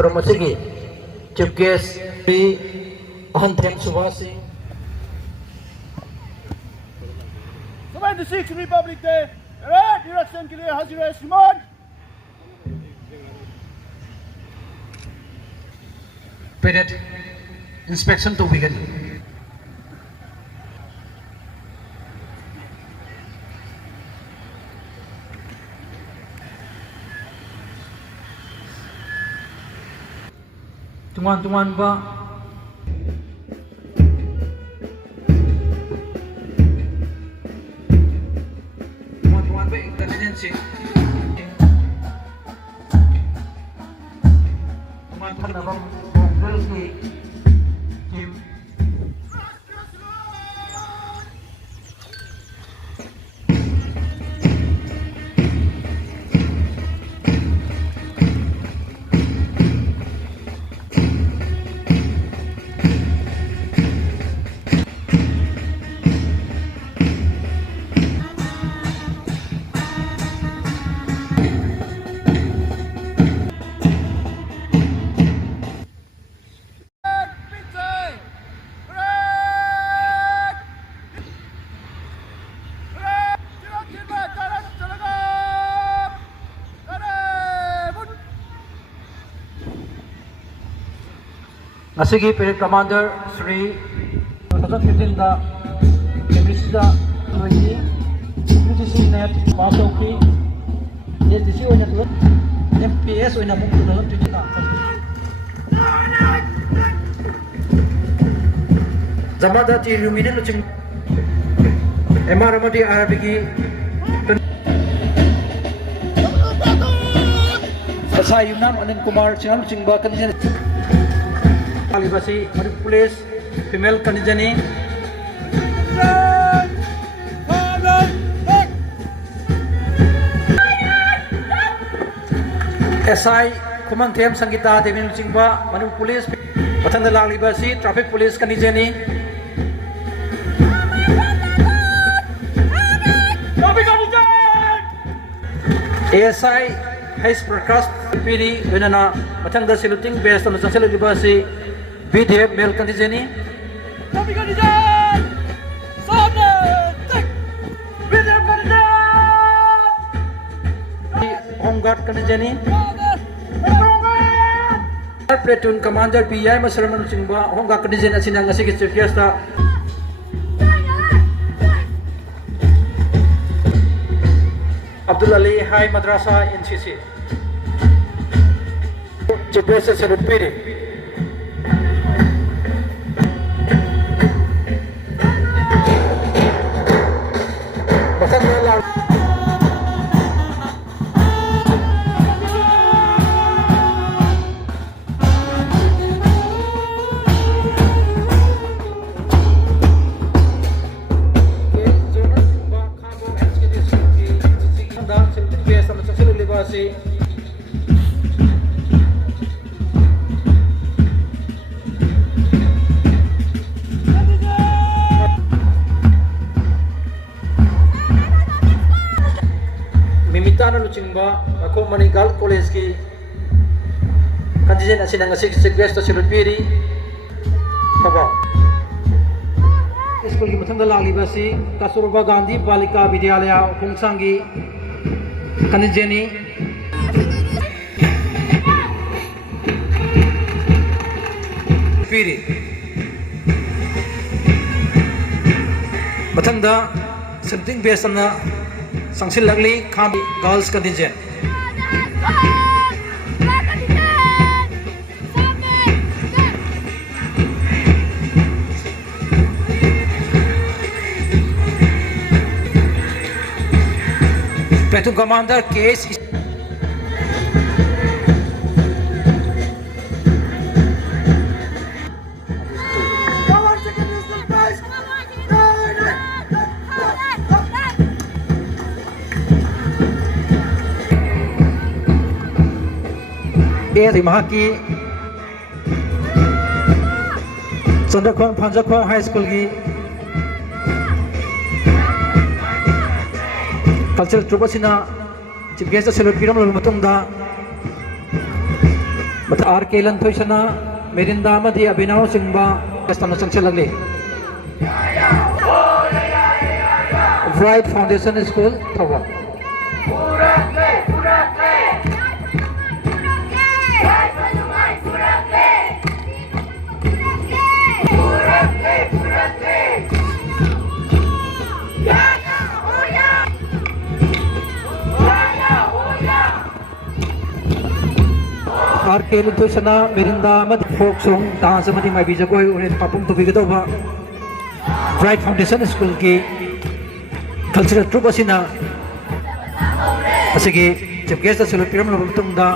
Promosi Chief Guest Sri Ahanthem Subhasi 76 Republic Day direction के लिए हाजिर है श्रीमान Parade inspection to begin. Tuan-tuan ba intelligence tuan-tuan na bang girls ni team Asigi Parade Commander Sri 2015 da Kemisida Loyi UTC net Masokri SDC oina tu MPS oina mung 2015 da Zamada ti luminin lucing MRMD RBG Asai Yunam Anand Kumar Channel Chingba Kandijan Alibasi Madhya Police Female Kanijani SI Kumang Them Sangita Devi Chingba Madhya Police Patanda Alibasi Traffic Police Kanijani ASI Hais Prakash PD Venana Patanda Saluting based on the Social Libasi BDF Male Kanijani Home Guard Kanijani Platoon Commander PI Masaraman Chingba Home Guard Kanijani Asinang Asiki Chief Guest Abdul Ali High Madrasa NCC Chief Guest Salute PD Mimitana Luchingba, ako Manigal College ki kandijan asinang asik guest to Salute Piri Paba School ki mathangda lagibasi Kasturba Gandhi Balika Vidyalaya Khongsangi kanijani Piri mathangda something based on the Sangsil Lagli Khambi Girls Contingent Platoon Commander Case di Mahaki Sandakwang Panjakwang High School ki cultural troop asina chief guest Salute Piram matungda R K लंथोइसना मेरिंदा मधी अभिनव सिंबा कस्टम चंचलगले bright foundation school थवा R K लंथोइसना मेरिंदा मधी फोक सॉन्ग डांस मधी माइबी जगोय उन्हें पापुम तो बिगदोबा ब्राइट फाउंडेशन स्कूल की कल्चरल ट्रूप असिना असिगी चीफ गेस्ट असिलो पिरम लबतुंगदा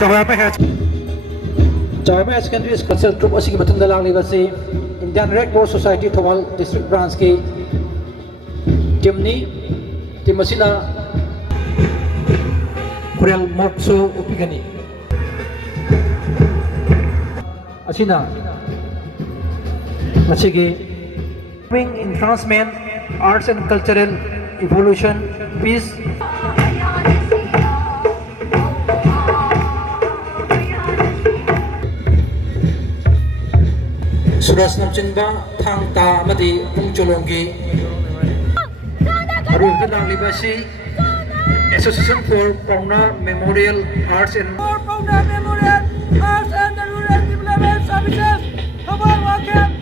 चवायमा सेकेंडरी कल्चरल ट्रूप असिगी मतुंगदा लांगलिबसि Indian red cross society Thoubal district branch की टीम असिना कुरेल मोक्सो उपिगनी असिना असिगी enhancement, arts and cultural evolution, peace. Suras Namchinba, Thang Ta Madi, Pungcholongi, Arundanang Libasi, Association for Pauna Memorial Arts and Development Services. Come on, welcome.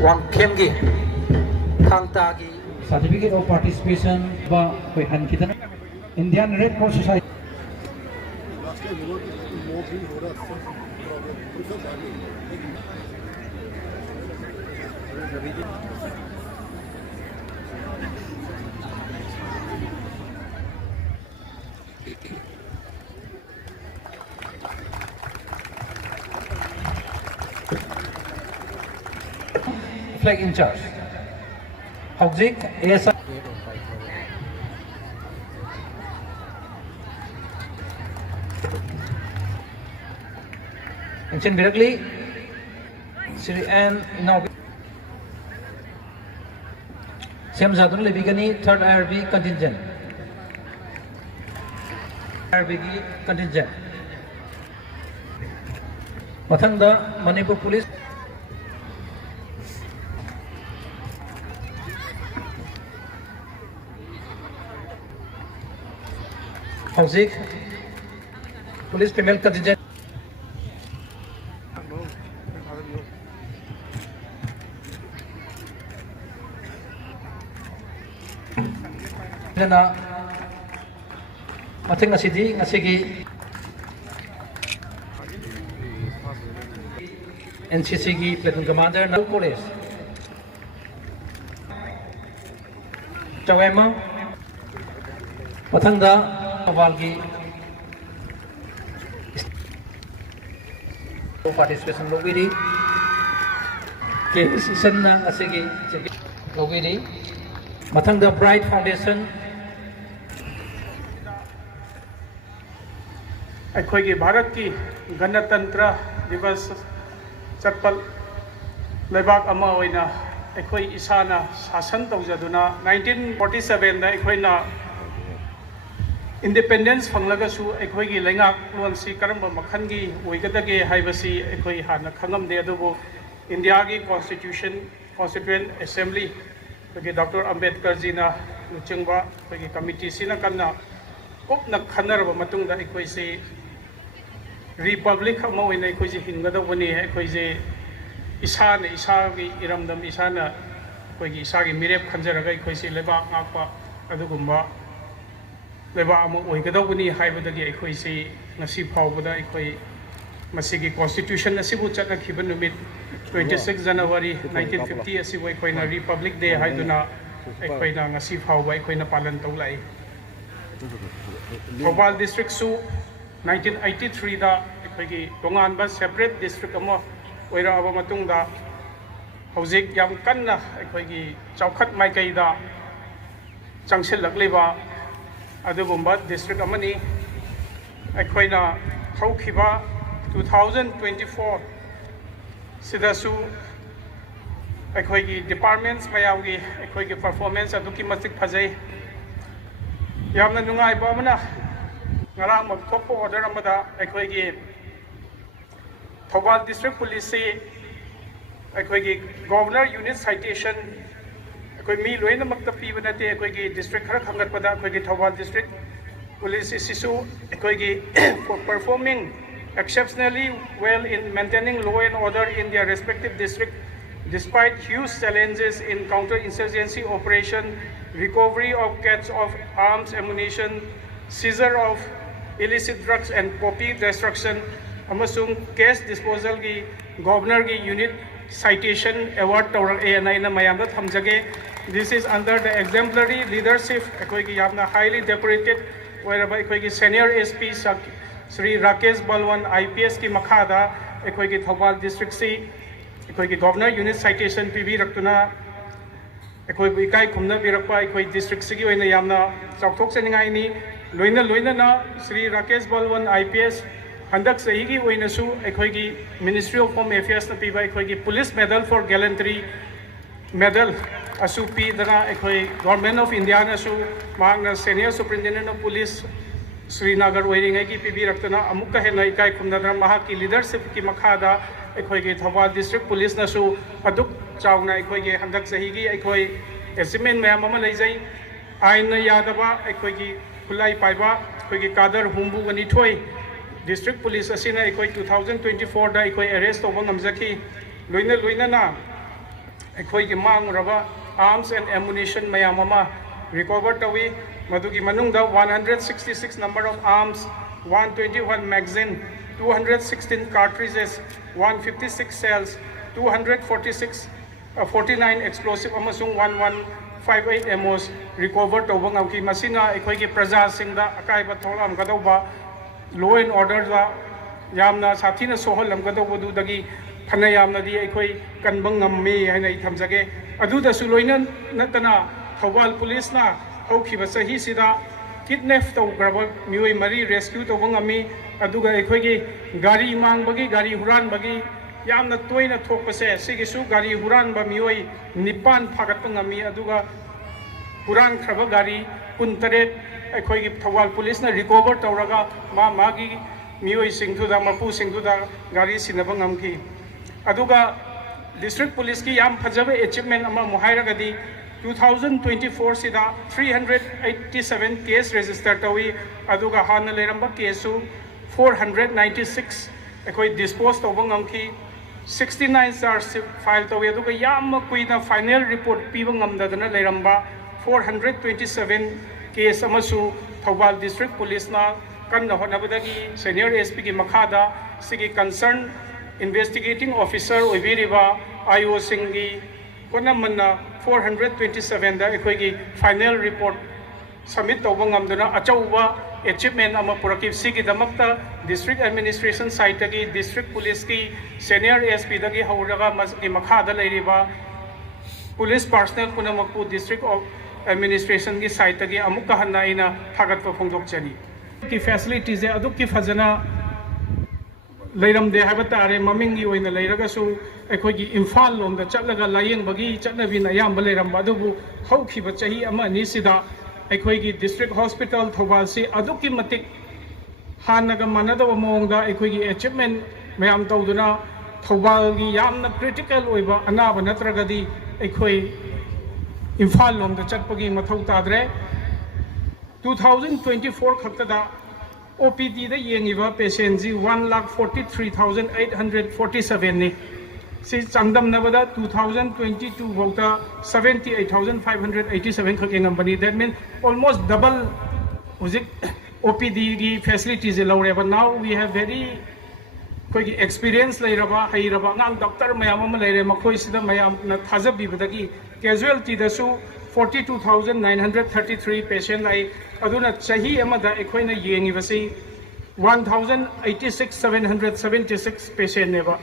Wang Kemgi, Thang Tagi. Certificate of participation ba koi han kitana Indian Red Cross Society. Flag in charge. Hauzik ASI. Inchin Birakli, Sri N. Sam Zadun Lebigani, 3rd IRB contingent. IRB contingent. Mathanda Manipur Police. Hauzik Police Female Contingent. Na ating nasidi ngasigi NCC gi platoon commander na police Chawema mathangda Kavalgi participation logiri ke season na asigi logiri mathangda Bright Foundation अखोई भारत की गणतंत्र दिवस चटपल लेबाक अमा होइना अखोई इसाना शासन तौजदुना 1947 दा अखोइना independence फंगलगसु अखोई लेंगाक लोनसी करम मखनगी ओइगदगे हाइबसी अखोई हाना खंगमदे अदुबो इंडिया की कॉन्स्टिट्यूएंट असेंबली के डॉक्टर अंबेडकर जी ना लुचिंगबा के कमिटी सिना कन्ना कुपना खनरब मतुंगदा अखोई से रिपब्लिक अमा होइना अखोई से हिंगदबनी अखोई से इसाने इसागी इरमदम इसाना अखोई इसागी मिरेप खंजरगा अखोई से लेबाक ngakpa अदुगुम्बा लेबाक अमा ओइगदबनी हाइबदगी अखोई से ngasi फावबदा अखोई मसिगी कॉन्स्टिट्यूशन असिबु चटनखिबा नुमित 26 जनवरी 1950 असिबु अखोइना रिपब्लिक डे हाइदुना अखोइना ngasi फावबा अखोइना पालन तौलाई थौबाल डिस्ट्रिक्ट सु 1983 दा अखोइगी तोंगानबा सेपरेट डिस्ट्रिक्ट अमा ओइराबा मतुंगदा हौजिक याम कन्ना अखोइगी चौखत माइकैदा चंगसिलक्लिबा अदुगुम्बा डिस्ट्रिक्ट अमनी अखोइना थौखिबा 2024 सिदासु अखोई डिपार्टमेंट्स मयामगी अखोई परफॉर्मेंस अदुकी मतिक फजै यामना नुंगाइबा अमना ngarang magthokpo order amada अखोई थौबाल डिस्ट्रिक्ट पुलिस से अखोई गवर्नर यूनिट साइटेशन अखोई मी लोइनमक्ता पीबा नते अखोई डिस्ट्रिक्ट खरा खंगतपदा अखोई थौबाल डिस्ट्रिक्ट पुलिस इसिसु अखोई for performing exceptionally well in maintaining law and order in their respective district despite huge challenges in counter-insurgency operation, recovery of catch of arms, ammunition, seizure of illicit drugs and poppy destruction, amasung case disposal gi governor gi unit citation award toral ANI na mayam da thamjage. This is under the exemplary leadership akhoi gi yamna highly decorated whereby akhoi gi senior SP Sri Rakesh Balwan IPS की मखादा अखोई की Thoubal district से अखोई की governor unit citation PB रखतुना अखोई इकाई खुमना बिरकपा अखोई district से की ओइना यामना चौथोक चनिंगाइनी लोइना लोइना ना श्री राकेश बलवन IPS हंदक सही की ओइनसु अखोई की मिनिस्ट्री ऑफ होम अफेयर्स न पीबा अखोई की police medal for gallantry medal असु पी दना अखोई गवर्नमेंट ऑफ इंडिया नसु मांगना senior superintendent of police Srinagar ओइरिंगै की पीबी रखतना अमुक हेना इकाई खुमनदरा महा की लीडरशिप की मखादा अखोई के थौबाल डिस्ट्रिक्ट पुलिस नसु अदुक चावना अखोई के हंदक सही की अखोई अचीवमेंट मैम अमा लेजै आइन यादबा अखोई की खुलाई पाइबा अखोई की कादर हुंबु गनिथोय डिस्ट्रिक्ट पुलिस असिना अखोई 2024 दा अखोई अरेस्ट तोबा ngamjaki लोइना लोइना ना अखोई की मांगरबा आर्म्स एंड एमुनिशन मैम अमा recover Tawi मधुकी मनुंगदा 166 number of arms, 121 magazine, 216 cartridges, 156 shells, 249 explosive amasung 1158 ammos recover tawba ngauki masina ekhoi ki praja singda akaiba tholam gadauba law and order da yamna sathina soholam gadauba du dagi phana yamna di ekhoi kanbang ngammi haina thamjage adu da su loina natana thawal police na हौखिबा सही सिदा kidnap तौग्रबा मियोय मरी rescue तौबा ngami aduga ekhoi gi gari mangbagi gari huranbagi yamna toina thokpase sigisu gari huranba miyoy nipan phagatpa ngami aduga huran khraba gari 19 ekhoi gi thawal police na recover tauraga magi miyoy singthuda mapu singthuda gari sinaba ngamki aduga district police ki yam phajaba achievement ama muhairagadi 2024 sida 387 case registered tawi aduga hana leramba case 496 ekoi dispose tawba ngamki 69 charge file tawi aduga yam kuina final report piba ngamdadana leramba 427 case amasu thawbal district police na kanna honabadagi senior SP ki makhada sigi concerned investigating officer oibiriba IO singi konamana 427 da ekhoi gi final report submit tawba ngamduna achauba achievement ama purakip sigi damakta district administration side gi district police ki senior SP dagi hauraga masgi makhada leiriba police personnel punamakpu district of administration gi side gi amukka hanna ina thagatpa phongdokchani ki facilities e aduk ki fajana leiramde haba tare mamingi oina leiragasu अखोई इम्फाल लोम चलगा लायेंबगी चटनबी अयाब लेरंबा अदुबु हौखिबा चही अमा अनिसिदा अखोई district hospital Thoubal से अदुकी मतिक हानगा मानदब मोंगदा अखोई achievement ma'am तौदुना Thoubal की यामना critical ओइबा अनाब नत्रगदी अखोई इम्फाल लोम चटपगी मथौ ताद्रे 2024 खक्तदा OPD दा येंगिबा patient जी 1,43,847 ने si changdam nabada 2022 bauta 78,587 khake ngambani that means almost double ojik OPD gi facilities laure but now we have very koi experience lairaba hairaba ngang doctor mayam am laire makhoi sida mayam na thajabi badagi casualty da su 42,933 patient lai aduna chahi amada ekhoina yengi basi 1,086,776 patient neba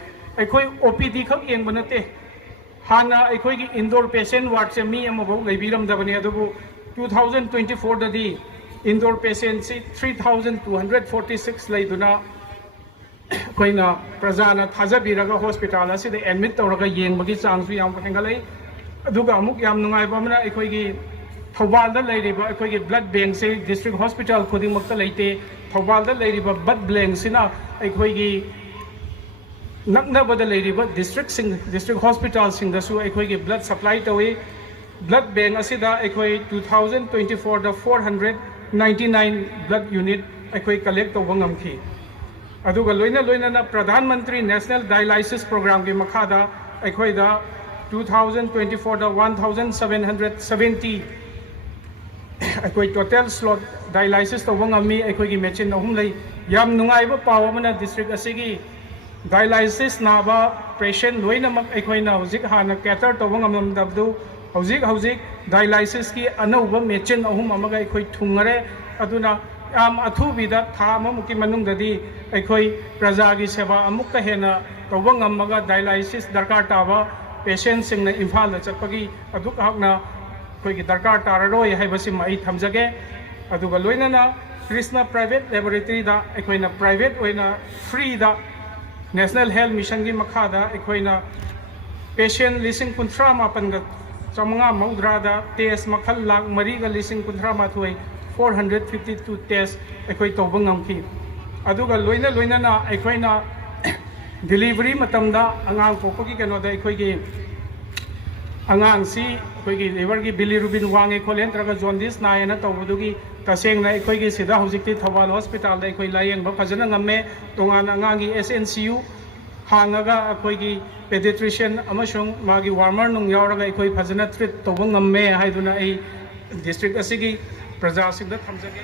अखोई OPD खक Young बनते हाना अखोई की indoor patient ward से मी अमबो लेबिरमदबने अदुबु 2024 ददी indoor patient से 3,246 लेदुना ꯑꯩꯈꯣꯏꯅ ꯄ꯭ꯔꯖꯥꯅ ꯊꯥꯖꯕꯤꯔꯒ hospital ꯑꯁꯤꯗ admit ꯇꯧꯔꯒ ꯌꯦꯡꯕꯒꯤ ꯆꯥꯡꯁꯨ ꯌꯥꯝ ꯍꯦꯟꯒꯠꯂꯛꯏ ꯑꯗꯨꯒ ꯑꯃꯨꯛ ꯌꯥꯝ ꯅꯨꯡꯉꯥꯏꯕ ꯑꯃꯅ ꯑꯩꯈꯣꯏꯒꯤ ꯊꯧꯕꯥꯜꯗ ꯂꯩꯔꯤꯕ ꯑꯩꯈꯣꯏꯒꯤ ꯕ꯭ꯂꯗ ꯕꯦꯡꯛꯁꯦ ꯗꯤꯁꯇ꯭ꯔꯤꯛ ꯍꯣꯁꯄꯤꯇꯥꯜ ꯈꯨꯗꯤꯡꯃꯛꯇ ꯂꯩꯇꯦ ꯊꯧꯕꯥꯜꯗ ꯂꯩꯔꯤꯕ ꯕ꯭ꯂꯗ ꯕꯦꯡꯛꯁꯤꯅ ꯑꯩꯈꯣꯏꯒꯤ ꯅꯛꯅꯕꯗ ꯂꯩꯔꯤꯕ ꯗꯤꯁꯇ꯭ꯔꯤꯛ ꯍꯣꯁꯄꯤꯇꯥꯜꯁꯤꯡꯗꯁꯨ ꯑꯩꯈꯣꯏꯒꯤ ꯕ꯭ꯂꯗ ꯁꯄ꯭ꯂꯥꯏ ꯇꯧꯏ ꯕ꯭ꯂꯗ ꯕꯦꯡꯛ ꯑꯁꯤꯗ ꯑꯩꯈꯣꯏ 2024ꯗ 499 ꯕ꯭ꯂꯗ ꯌꯨꯅꯤꯠ ꯑꯩꯈꯣꯏ ꯀꯂꯦꯛ ꯇꯧꯕ ꯉꯝꯈꯤ ꯑꯗꯨꯒ ꯂꯣꯏꯅꯅ ꯄ꯭ꯔꯙꯥꯟ ꯃꯟꯇ꯭ꯔꯤ ꯅꯦꯁꯅꯦꯜ ꯗꯥꯏꯂꯥꯏꯁꯤꯁ ꯄ꯭ꯔꯣꯒ꯭ꯔꯥꯝꯒꯤ ꯃꯈꯥꯗ ꯑꯩꯈꯣꯏꯗ 2024ꯗ 1770 ꯑꯩꯈꯣꯏ ꯇꯣꯇꯦꯜ ꯁ꯭ꯂꯣꯠ ꯗꯥꯏꯂꯥꯏꯁꯤꯁ ꯇꯧꯕ ꯉꯝꯃꯤ ꯑꯩꯈꯣꯏꯒꯤ ꯃꯦꯆꯤꯟ 3 ꯂꯩ ꯌꯥꯝ ꯅꯨꯡꯉꯥꯏꯕ ꯄꯥꯎ ꯑꯃꯅ ꯗꯤꯁꯇ꯭ꯔꯤꯛ ꯑꯁꯤꯒꯤ ꯗꯥꯏꯂꯥꯏꯁꯤꯁ ꯅꯥꯕ ꯄꯦꯁꯦꯟ ꯂꯣꯏꯅꯃꯛ ꯑꯩꯈꯣꯏꯅ ꯍꯧꯖꯤꯛ ꯍꯥꯟꯅ ꯀꯦꯇꯔ ꯇꯧꯕ ꯉꯝꯂꯝꯗꯕꯗꯨ ꯍꯧꯖꯤꯛ ꯗꯥꯏꯂꯥꯏꯁꯤꯁꯀꯤ ꯑꯅꯧꯕ ꯃꯦꯆꯤꯟ 3 ꯑꯃꯒ ꯑꯩꯈꯣꯏ ꯊꯨꯡꯉꯔꯦ ꯑꯗꯨꯅ ꯌꯥꯝ ꯑꯊꯨꯕꯤꯗ ꯊꯥ ꯑꯃꯃꯨꯛꯀꯤ ꯃꯅꯨꯡꯗꯗꯤ ꯑꯩꯈꯣꯏ ꯄ꯭ꯔꯖꯥꯒꯤ ꯁꯦꯕꯥ ꯑꯃꯨꯛꯀ ꯍꯦꯟꯅ ꯇꯧꯕ ꯉꯝꯃꯒ ꯗꯥꯏꯂꯥꯏꯁꯤꯁ ꯗꯔꯀꯥꯔ ꯇꯥꯕ ꯄꯦꯁꯦꯟꯁꯤꯡꯅ ꯏꯝꯐꯥꯜꯗ ꯆꯠꯄꯒꯤ ꯑꯗꯨꯈꯛꯅ ꯑꯩꯈꯣꯏꯒꯤ ꯗꯔꯀꯥꯔ ꯇꯥꯔꯔꯣꯏ ꯍꯥꯏꯕꯁꯤꯃ ꯑꯩ ꯊꯝꯖꯒꯦ ꯑꯗꯨꯒ ꯂꯣꯏꯅꯅ ꯀ꯭ꯔꯤꯁꯅ ꯄ꯭ꯔꯥꯏꯚꯦꯠ ꯂꯦꯕꯣꯔꯦꯇꯔꯤꯗ ꯑꯩꯈꯣꯏꯅ ꯄ꯭ꯔꯥꯏꯚꯦꯠ ꯑꯣꯏꯅ ꯐ꯭ꯔꯤꯗ ꯅꯦꯁꯅꯦल हेल्थ मिशन की मखादा अखोइना पेशेंट 59,950 मौद्रादा टेस्ट मखल लाख मरीगा 59,9 452 टेस्ट अखोइ तौबा ngamki aduga loina अखोइना डिलीवरी मतमदा अंगांग पोपगी कनोदा अखोइगी अंगांग सी अखोइगी लिवर की बिलिरुबिन वांगे खोलेन तरगा जोंडिस नायना तौबदुगी तसेंगना अखोइगी सिदा हुजिक्ति थौबाल हॉस्पिटल दा अखोइ लायेंग फजना ngame तोंगान अंगांगी SNCU हांगागा अखोइगी पेडिट्रिशियन अमसुंग मागी वार्मर नुंग यावरगा अखोइ फजना ट्रीट तौबा ngame हाइदुना ए डिस्ट्रिक्ट असिगी प्रजा सिंगदा थमजगे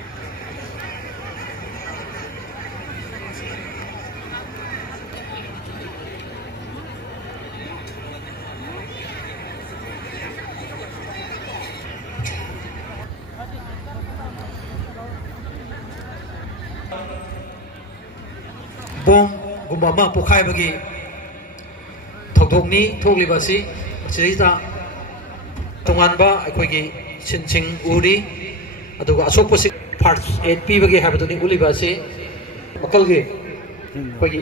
bom gumba ma pokhai bagi thokdokni thoklibasi sida tongan ba akhoi gi sinching uri aduga asokposi first aid pi bagi habaduni ulibasi makal gi akhoi gi